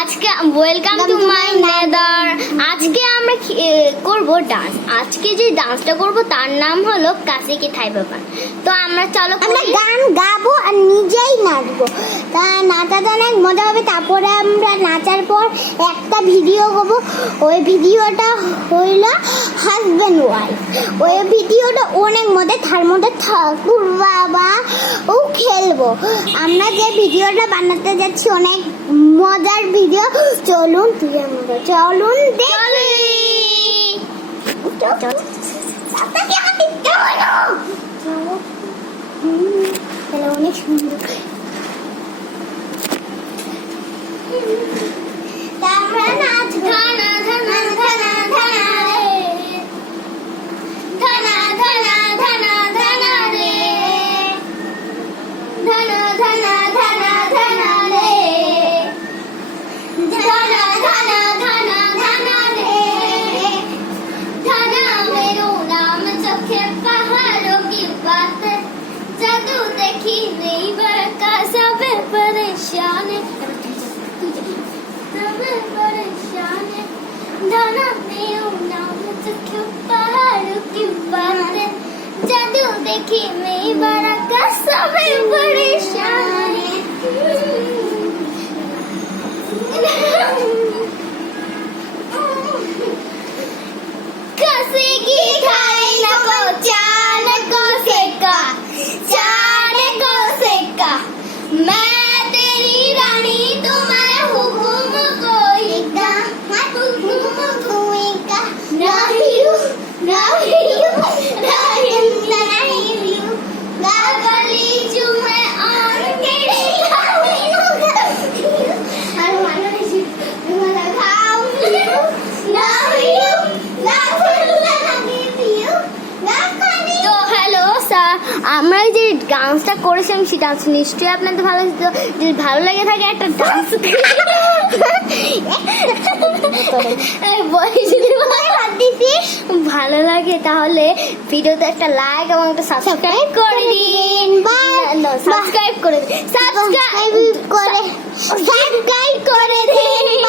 আজকে welcome to my neither. আজকে আমরা করব ডান্স। আজকে যে ডান্সটা করব তার নাম হলো কাছে কি থাই বাবা। তো আমরা চলো আমরা গান গাবো আর নিজেই নাচবো। তা নাচাটা অনেক মজা হবে। তারপরে আমরা নাচার পর একটা ভিডিও করবো। ওই ভিডিওটা হইল হাজব্যান্ড ওয়াইফ। ওই ভিডিওটা অনেক মজা। তার মধ্যে ঠাকুর বাবা ও খেলবো। আমরা যে ভিডিওটা বানাতে যাচ্ছি অনেক মজার ভিডিও। চলুন চলুন দেখি। অনেক সুন্দর। আমরা নাচবো। ধনা ধনা ধনা ধনা রে, ধনা ধনা ধনা ধনা রে, ধনা ধনা ধনা ধনা রে, ধনা ধনা ধনা ধনা রে, धना मेरो नाम चखे पहाड़ों की बात, जादू देखी नहीं बरका सब परेशान है, सब परेशान है। धना मेरो नाम चखे पहाड़ों की बात, जादू देखी नहीं बरका सब परेशान है। कसे की थाई नको चान को सेका, चान को सेका। मैं तेरी रानी तू मैं हुकुम कोई का, मैं हुकुम कोई का। नहीं गली चू मैं और तेरी তো হ্যালো স্যার, আমরা যে ডান্সটা করেছিলাম সেই ডান্স নিশ্চয়ই আপনাদের ভালো লাগছে। যদি ভালো লেগে থাকে একটা ডান্স ভালো লাগে তাহলে ভিডিওতে একটা লাইক এবং একটা সাবস্ক্রাইব করে দিন। সাবস্ক্রাইব করে দিন, সাবস্ক্রাইব করে দিন।